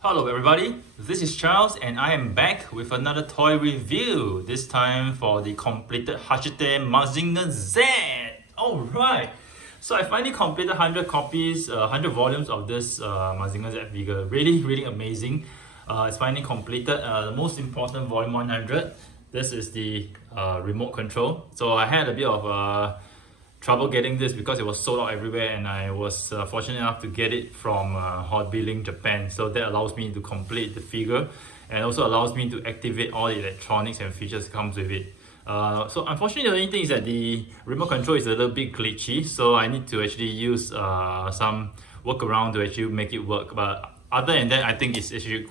Hello everybody, this is Charles and I am back with another toy review, this time for the completed Hachette Mazinger Z. Alright, so I finally completed 100 copies, 100 volumes of this Mazinger Z figure. Really amazing. It's finally completed. The most important Vol.100. This is the remote control. So I had a bit of trouble getting this because it was sold out everywhere, and I was fortunate enough to get it from Hobby Link Japan. So that allows me to complete the figure and also allows me to activate all the electronics and features that comes with it. So unfortunately, the only thing is that the remote control is a little bit glitchy, so I need to actually use some workaround to actually make it work. But other than that, I think it's actually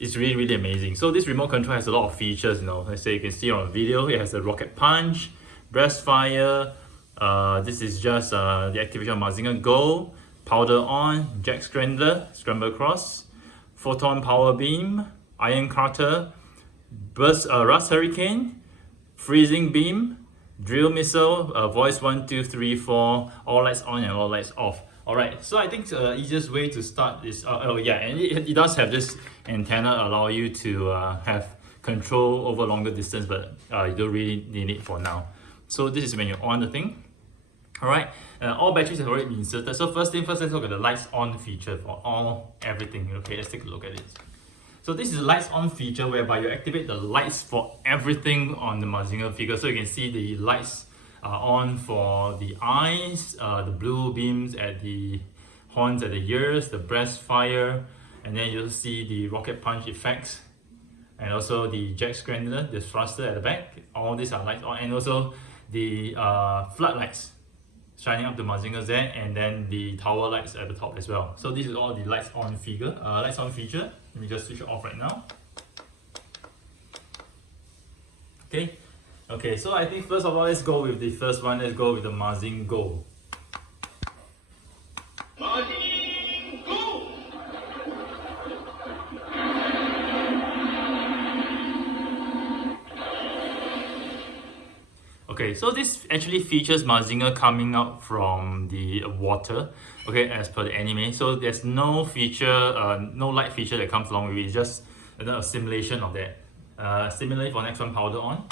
it's really amazing. So this remote control has a lot of features, let's say you can see on the video, it has a rocket punch, breast fire. This is just the activation of Mazinger Go, powder on, jack scrambler, scramble cross, photon power beam, iron cutter, burst rust hurricane, freezing beam, drill missile, voice 1, 2, 3, 4, all lights on and all lights off. Alright, so I think the easiest way to start is, and it does have this antenna allow you to have control over longer distance, but you don't really need it for now. So this is when you're on the thing. Alright, all batteries have already been inserted. So first thing first, let's look at the lights on feature for everything. Okay, let's take a look at it. So this is the lights on feature whereby you activate the lights for everything on the Mazinger figure. So you can see the lights are on for the eyes, the blue beams at the horns at the ears, the breast fire, and then you'll see the rocket punch effects, and also the jack scrambler, the thruster at the back. All these are lights on, and also the floodlights shining up the Mazinger Z, and then the tower lights at the top as well. So this is all the lights on feature. Let me just switch it off right now. Okay, so I think first of all, let's go with the first one. Let's go with the Mazinger Go. Okay, so this actually features Mazinger coming out from the water, okay, as per the anime. So there's no feature, no light feature that comes along with it. It's just a simulation of that. Similarly for next one, powder on.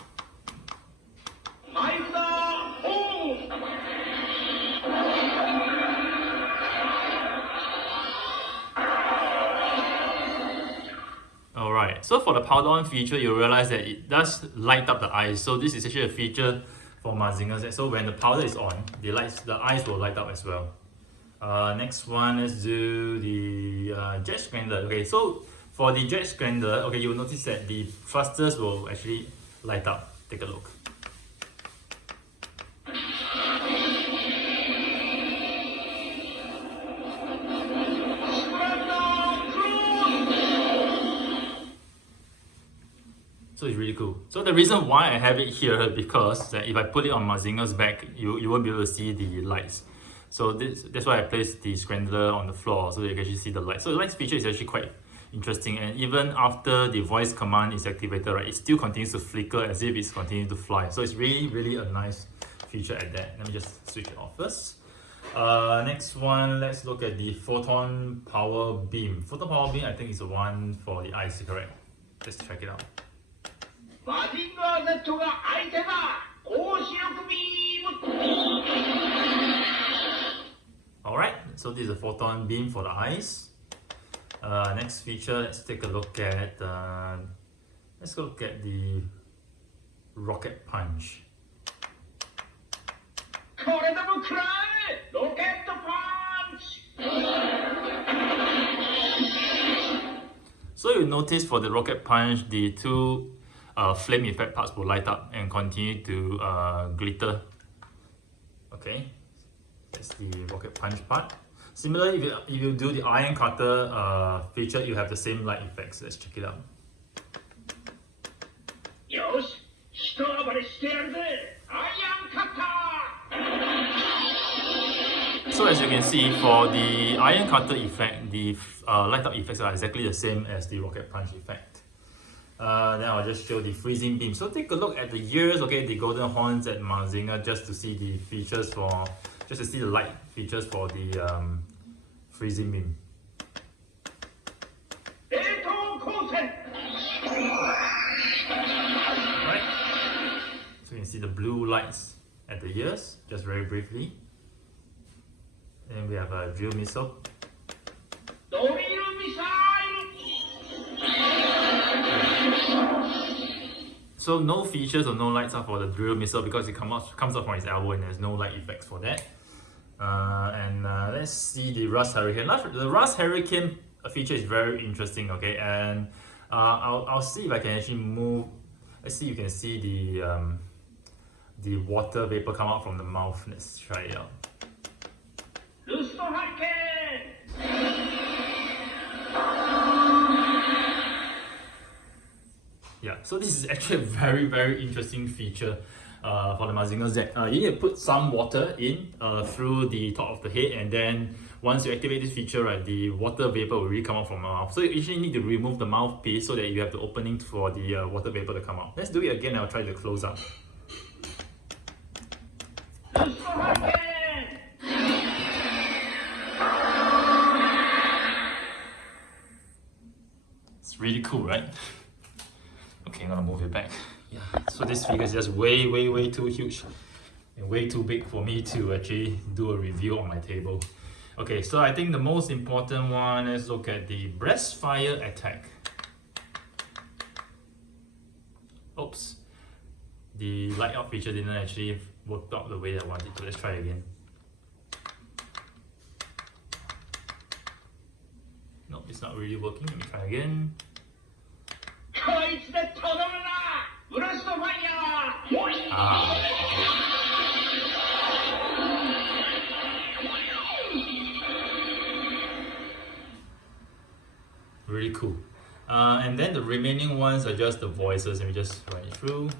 Alright, so for the powder on feature, you realize that it does light up the eyes. So this is actually a feature for Mazinger Z. So when the powder is on, the eyes will light up as well. Next one, let's do the jet scrambler. Okay, so for the jet scrambler, okay, you'll notice that the thrusters will actually light up. Take a look. So it's really cool. So the reason why I have it here is because if I put it on Mazinger's back, you won't be able to see the lights. So that's why I placed the scrambler on the floor so you can actually see the lights. So the lights feature is actually quite interesting, and even after the voice command is activated, right, it still continues to flicker as if it's continuing to fly. So it's really a nice feature at that. Let me just switch it off first. Next one, let's look at the photon power beam. Photon power beam, I think is the one for the eyes, correct? Let's check it out. Alright, so this is a photon beam for the eyes. Next feature, let's take a look at the rocket punch. So you notice for the rocket punch, the two flame effect parts will light up and continue to glitter. Okay, that's the rocket punch part. Similarly, if you do the iron cutter feature, you have the same light effects. Let's check it out. So as you can see, for the iron cutter effect, the light up effects are exactly the same as the rocket punch effect. Then I'll just show the freezing beam. So take a look at the ears, okay, the golden horns at Mazinger, just to see the features just to see the light features for the freezing beam. the blue lights at the ears, just very briefly. And we have a drill missile. So no features or no lights up for the drill missile because it comes out from its elbow and there's no light effects for that. Let's see the Rust Hurricane. The Rust Hurricane feature is very interesting, okay? And I'll see if I can actually move. Let's see if you can see the water vapor come out from the mouth. Let's try it out. Rust Hurricane! Yeah, so this is actually a very, very interesting feature for the Mazinger Z. You need to put some water in through the top of the head, and then once you activate this feature, right, the water vapor will really come out from the mouth. So you actually need to remove the mouthpiece so that you have the opening for the water vapor to come out. Let's do it again. I'll try to close up. It's really cool, right? Okay, I'm gonna move it back. Yeah, so this figure is just way too huge and way too big for me to actually do a review on my table. Okay, so I think the most important one, let's look at the breast fire attack. Oops, the light up feature didn't actually work out the way I wanted to. Let's try again. No, it's not really working. Let me try again. Really cool. And then the remaining ones are just the voices, and we just run it through.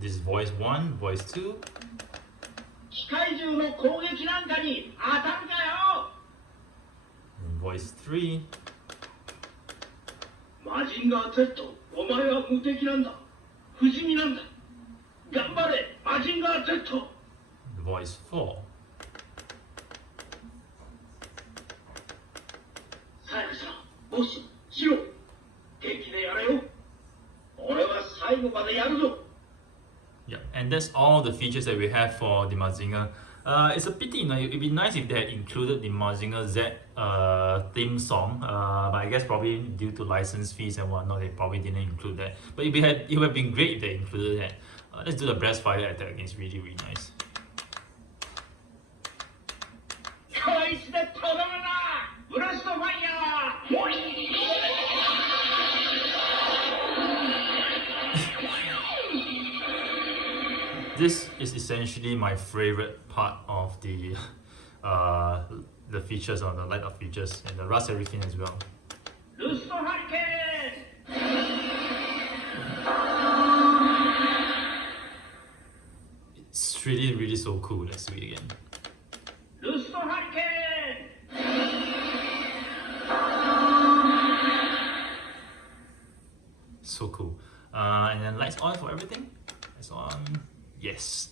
This is voice 1, voice 2. And voice 3. Mazinger Z, お前は無敵なんだ。不死身なんだ。頑張れ、Mazinger Z. Voice 4. さやかさん、ボス、シロ、元気でやれよ。俺は最後までやるぞ。Yeah, and that's all the features that we have for the Mazinger. It's a pity, you know, it'd be nice if they had included the Mazinger Z theme song, but I guess probably due to license fees and whatnot, they probably didn't include that. But it would have been great if they included that. Let's do the breast fire attack again, it's really, really nice. This is essentially my favorite part of the features, or the light up features, and the Rust Hurricane as well. It's really, really so cool. Let's do it again. So cool. And then lights on for everything. Lights on. Yes.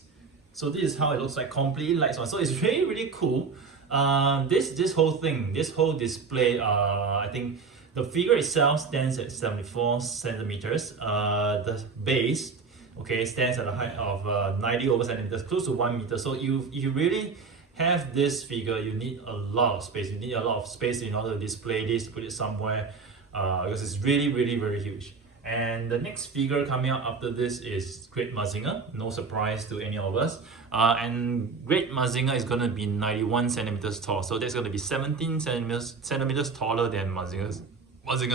So this is how it looks like, completely lights on. So it's really, really cool. This whole thing, this whole display, I think the figure itself stands at 74 centimeters. The base, okay, stands at a height of 90 over centimeters, close to 1 meter. So if you really have this figure, you need a lot of space. You need a lot of space in order to display this, to put it somewhere, because it's really, really, very huge. And the next figure coming out after this is Great Mazinger, no surprise to any of us. And Great Mazinger is going to be 91 centimeters tall, so that's going to be 17 centimeters taller than Mazinger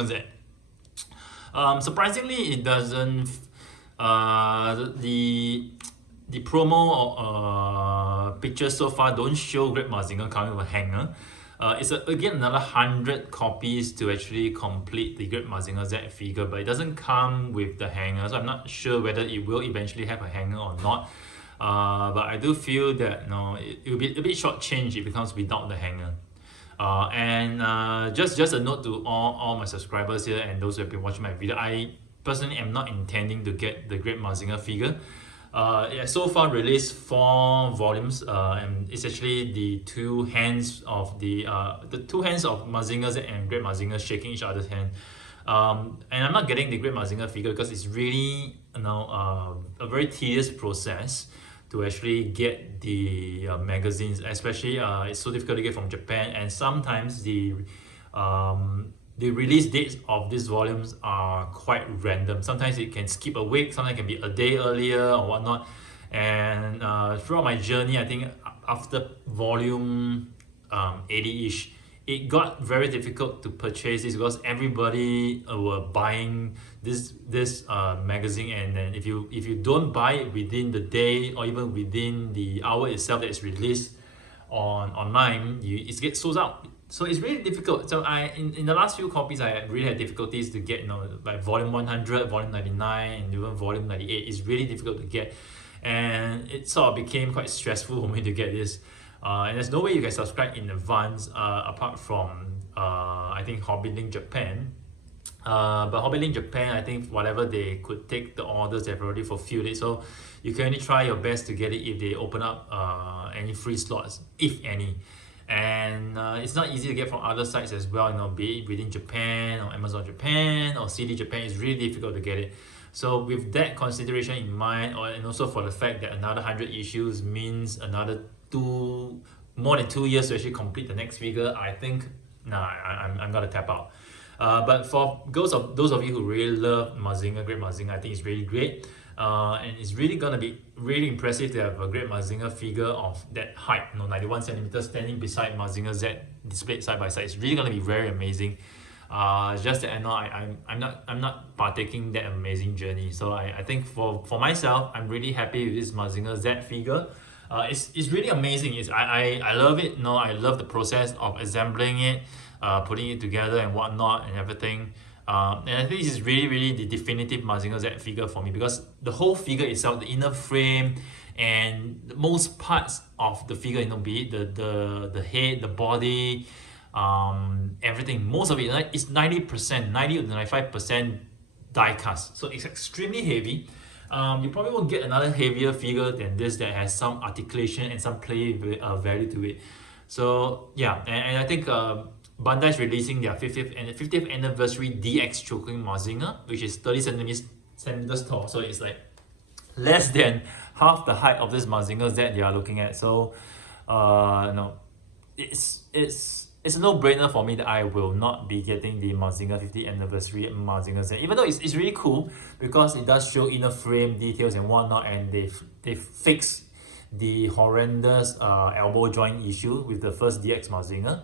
Z. Surprisingly, it doesn't. The promo pictures so far don't show Great Mazinger coming with a hanger. It's again another 100 copies to actually complete the Great Mazinger Z figure, but it doesn't come with the hanger, so I'm not sure whether it will eventually have a hanger or not. But I do feel that it will be a bit shortchanged if it comes without the hanger. Just a note to all my subscribers here and those who have been watching my video, I personally am not intending to get the Great Mazinger figure. So far released 4 volumes, and it's actually the two hands of Mazinger Z and Great Mazinger shaking each other's hand. And I'm not getting the Great Mazinger figure because it's really, a very tedious process to actually get the magazines, especially it's so difficult to get from Japan, and sometimes the release dates of these volumes are quite random. Sometimes it can skip a week, sometimes it can be a day earlier or whatnot. And throughout my journey, I think after volume 80-ish, it got very difficult to purchase this because everybody were buying this magazine, and then if you don't buy it within the day or even within the hour itself that it's released online, it gets sold out. So it's really difficult. So in the last few copies, I really had difficulties to get, like volume 100, volume 99, and even volume 98. It's really difficult to get, and it sort of became quite stressful for me to get this. And there's no way you can subscribe in advance apart from I think Hobbylink Japan. But Hobbylink Japan, I think whatever they could take the orders, they've already fulfilled it. So you can only try your best to get it if they open up any free slots, if any. And it's not easy to get from other sites as well, be it within Japan or Amazon Japan or CD Japan. It's really difficult to get it. So with that consideration in mind, and also for the fact that another 100 issues means another more than 2 years to actually complete the next figure, I think I'm gonna tap out. But for those of you who really love Mazinger, Great Mazinger, I think it's really great. And it's really gonna be really impressive to have a Great Mazinger figure of that height, 91 centimeters, standing beside Mazinger Z displayed side by side. It's really gonna be very amazing. Just that I'm not partaking that amazing journey. So I think for myself, I'm really happy with this Mazinger Z figure. It's really amazing. I love it. I love the process of assembling it, putting it together and whatnot and everything. And I think this is really the definitive Mazinger Z figure for me, because the whole figure itself, the inner frame and most parts of the figure, be it the head, the body, everything, most of it is 90%, 90 to 95% die cast. So it's extremely heavy. You probably won't get another heavier figure than this that has some articulation and some play value to it. So yeah, and I think Bandai is releasing their 50th anniversary DX choking Mazinger, which is 30 centimeters tall. So it's like less than half the height of this Mazinger Z they are looking at. So it's a no-brainer for me that I will not be getting the Mazinger 50th anniversary Mazinger Z, even though it's really cool because it does show inner frame details and whatnot, and they fixed the horrendous elbow joint issue with the first DX Mazinger.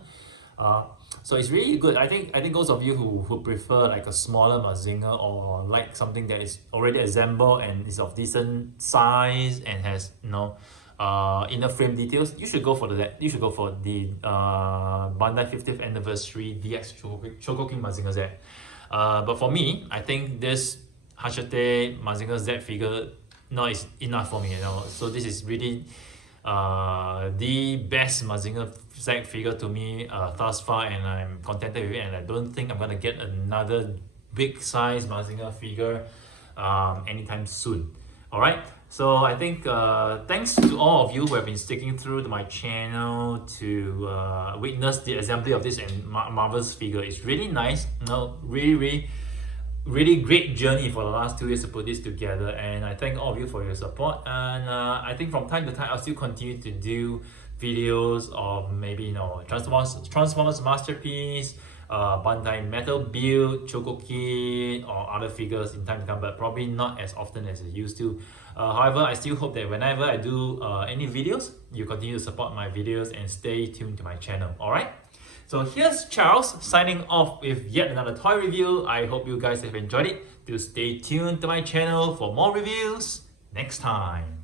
So it's really good. I think those of you who prefer like a smaller Mazinger, or like something that is already assembled and is of decent size and has inner frame details, you should go for that. You should go for the Bandai 50th anniversary DX Chokoking Mazinger Z. But for me, I think this Hachette Mazinger Z figure is enough for me. So this is really the best Mazinger Z figure to me thus far, and I'm contented with it, and I don't think I'm gonna get another big size Mazinger figure anytime soon. Alright, so I think thanks to all of you who have been sticking through to my channel to witness the assembly of this and marvelous figure. It's really nice, really great journey for the last 2 years to put this together, and I thank all of you for your support. And I think from time to time I'll still continue to do videos of maybe Transformers Masterpiece, Bandai Metal Build, Chokokin, or other figures in time to come, but probably not as often as I used to. However, I still hope that whenever I do any videos, you continue to support my videos and stay tuned to my channel. Alright? So here's Charles signing off with yet another toy review. I hope you guys have enjoyed it. Do stay tuned to my channel for more reviews next time.